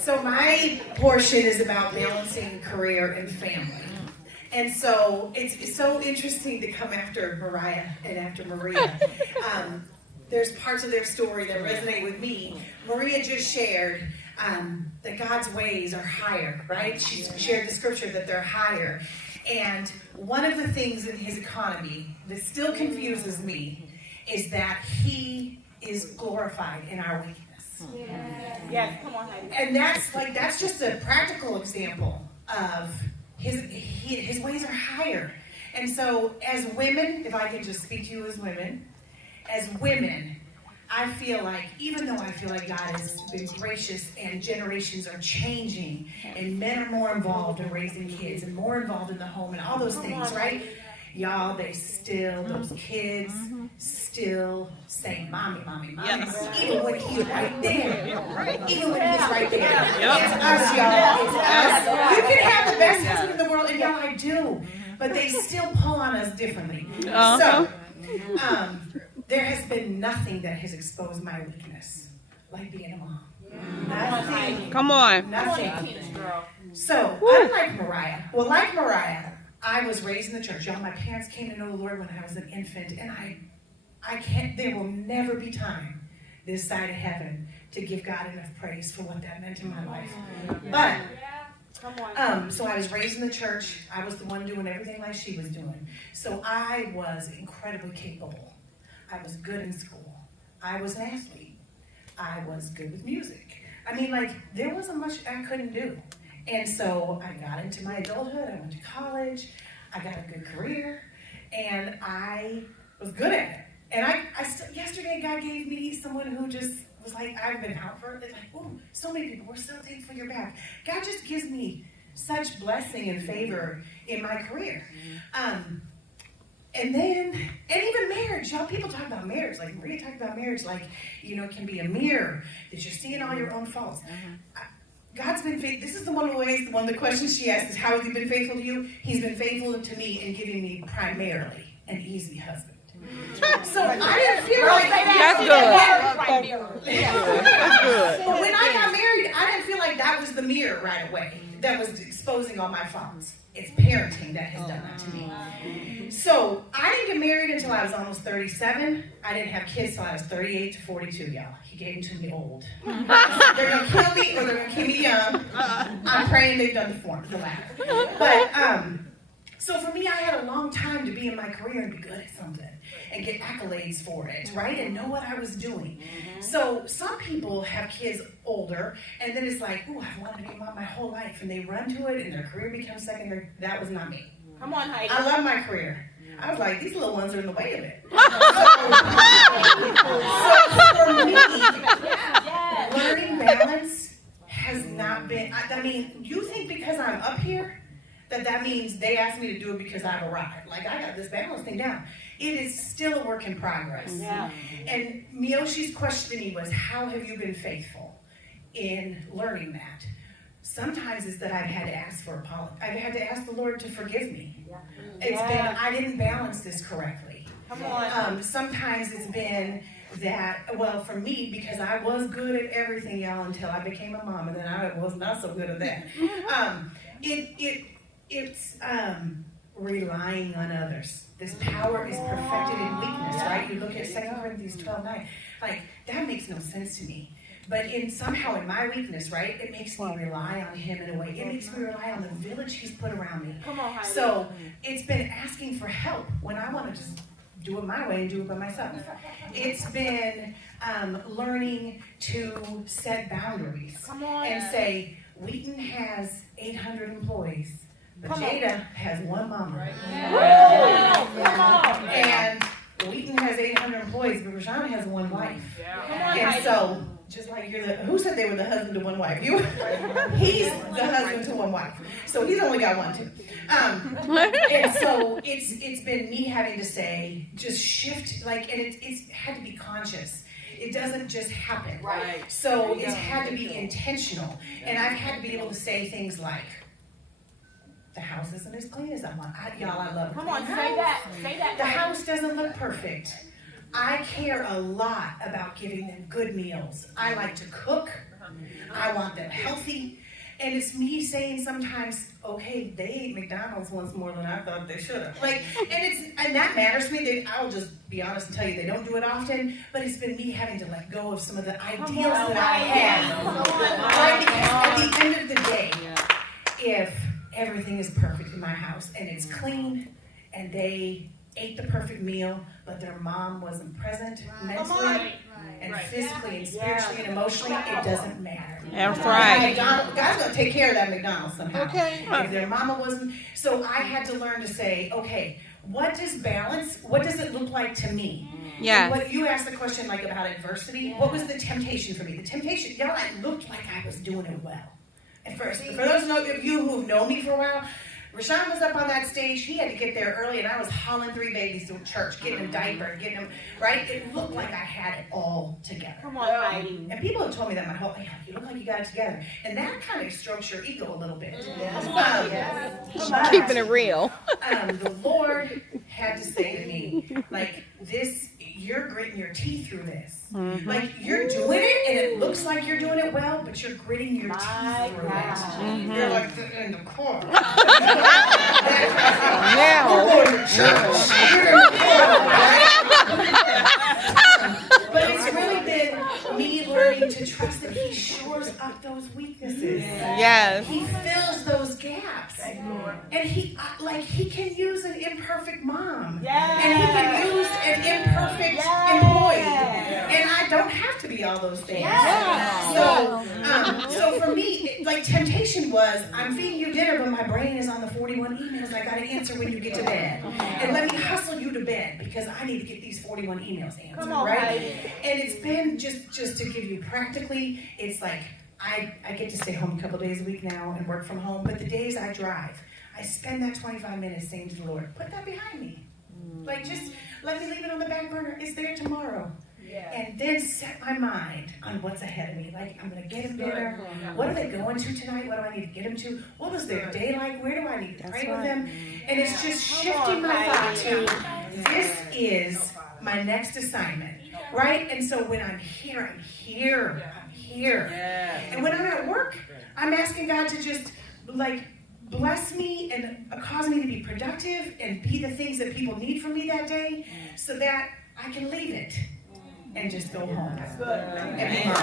So my portion is about balancing career and family. And so it's so interesting to come after Mariah and after Maria. There's parts of their story that resonate with me. Maria just shared that God's ways are higher, right? She shared the scripture that they're higher. And one of the things in his economy that still confuses me is that he is glorified in our weakness. Yes, come on, Heidi. And that's just a practical example of his ways are higher. And so as women, if I can just speak to you as women, I feel like, even though I feel like God has been gracious and generations are changing and men are more involved in raising kids and more involved in the home and all those things, right? Y'all, those kids still say, mommy, mommy, mommy. Yes. Even when he's right there. Even when he's right there. Yep. It's us, y'all. It's us. You can have the best husband in the world, and y'all, I do. But they still pull on us differently. So, there has been nothing that has exposed my weakness like being a mom. Nothing. Come on. Nothing. So, unlike Mariah, like Mariah, I was raised in the church. Y'all, my parents came to know the Lord when I was an infant, and I can't, there will never be time this side of heaven to give God enough praise for what that meant in my life. But, so I was raised in the church. I was the one doing everything like she was doing. So I was incredibly capable. I was good in school. I was an athlete. I was good with music. I mean, there wasn't much I couldn't do. And so I got into my adulthood. I went to college. I got a good career. And I was good at it. And yesterday, God gave me someone who just was like, I've been out for it. Oh, so many people, we're so thankful you're back. God just gives me such blessing and favor in my career. And even marriage, y'all, people talk about marriage, like Maria talked about marriage, it can be a mirror that you're seeing all your own faults. God's been faithful. This is one of the questions she asked is, how has he been faithful to you? He's been faithful to me in giving me primarily an easy husband. So I didn't feel like that's good. That's good. But when I got married, I didn't feel like that was the mirror right away that was exposing all my faults. It's parenting that has done that to me. So I didn't get married until I was almost 37. I didn't have kids till I was 38 to 42, y'all. He gave them to me old. They're going to kill me or they're going to keep me young. I'm praying they've done the latter. But, so for me, I had a long time to be in my career and be good at something and get accolades for it, right? And know what I was doing. So some people have kids older, and then it's like, ooh, I've wanted to be a mom my whole life, and they run to it, and their career becomes secondary. That was not me. Come on, Heidi. I love my career. I was like, these little ones are in the way of it. So for me, learning balance has not been, I mean, you think because I'm up here, that means they asked me to do it because I've arrived. Like, I got this balance thing down. It is still a work in progress. Yeah. And Miyoshi's question to me was, how have you been faithful in learning that? Sometimes it's that I've had to ask for apology. I've had to ask the Lord to forgive me. Yeah. It's been, I didn't balance this correctly. Come on. Sometimes it's been that, well, for me, because I was good at everything, y'all, until I became a mom, and then I was not so good at that. It's relying on others. This power is perfected in weakness, right? You look at 2 Corinthians 12:9. Like, that makes no sense to me. But somehow in my weakness, right, it makes me rely on him in a way. It makes me rely on the village he's put around me. Come on, Heidi. So it's been asking for help when I want to just do it my way and do it by myself. It's been learning to set boundaries and say, Wheaton has 800 employees. But Jada has one mama. Right? Yeah. And Wheaton has 800 employees, but Rashana has one wife. Yeah. And so, just like who said they were the husband to one wife? He's the husband to one wife. So he's only got one too. And so it's been me having to say, just shift, and it's had to be conscious. It doesn't just happen. Right. So it's had to be intentional. And I've had to be able to say things like, the house isn't as clean as I want. Y'all, I love it. Come on, say that. Say that. The house doesn't look perfect. I care a lot about giving them good meals. I like to cook. I want them healthy. And it's me saying sometimes, okay, they ate McDonald's once more than I thought they should have. Like, and that matters to me. I'll just be honest and tell you, they don't do it often, but it's been me having to let go of some of the ideals that I had. Right? Because at the end of the day, if everything is perfect in my house and it's clean and they ate the perfect meal, but their mom wasn't present mentally and physically and spiritually and emotionally, it doesn't matter. That's right. God's going to take care of that McDonald's somehow. Okay. If their mama wasn't. So I had to learn to say, okay, what does it look like to me? Yeah. What you asked the question like about adversity, what was the temptation for me? The temptation, it looked like I was doing it well. At first, for those of you who've known me for a while, Rashawn was up on that stage. He had to get there early, and I was hauling 3 babies to church, getting them diapered, getting them, right? It looked like I had it all together. Come on, Heidi. And people have told me that my whole life, you look like you got it together. And that kind of strokes your ego a little bit. Keeping it real. The Lord had to say to me, like, you're gritting your teeth through this. Mm-hmm. Like, you're doing it, and it looks like you're doing it well, but you're gritting your teeth through it. Mm-hmm. You're like in the core. Yeah. You're going to church. You're in the core. But it's really been me learning to trust that He shores up those weaknesses. Yes. He fills those gaps. And He can use an imperfect mom. And He can use an imperfect employee. And I don't have to be all those things. So for me, like, temptation was, I'm feeding you dinner, but my brain is on the 41 emails I got to answer when you get to bed. And let me hustle you to bed because I need to get these 41 emails answered, right? And it's been just to give you practically, it's like, I get to stay home a couple days a week now and work from home, but the days I drive, I spend that 25 minutes saying to the Lord, put that behind me. Like, just let me leave it on the back burner. It's there tomorrow. And then set my mind on what's ahead of me. Like, I'm going to get them dinner. What are they going to tonight? What do I need to get them to? What was their day like? Where do I need to pray with them? And it's just shifting my thought to, this is my next assignment, right? And so when I'm here. And when I'm at work, I'm asking God to just, like, bless me and cause me to be productive and be the things that people need from me that day so that I can leave it and just go home. And be home.